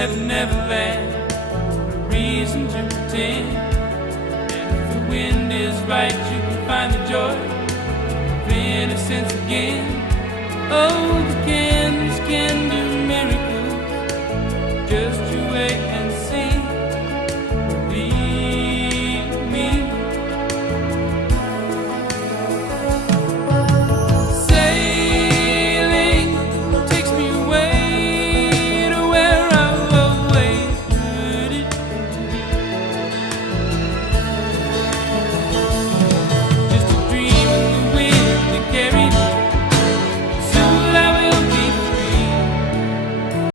never, never laugh. No reason to pretend. And if the wind is right, you can find the joy of innocence again. Oh, the candles can do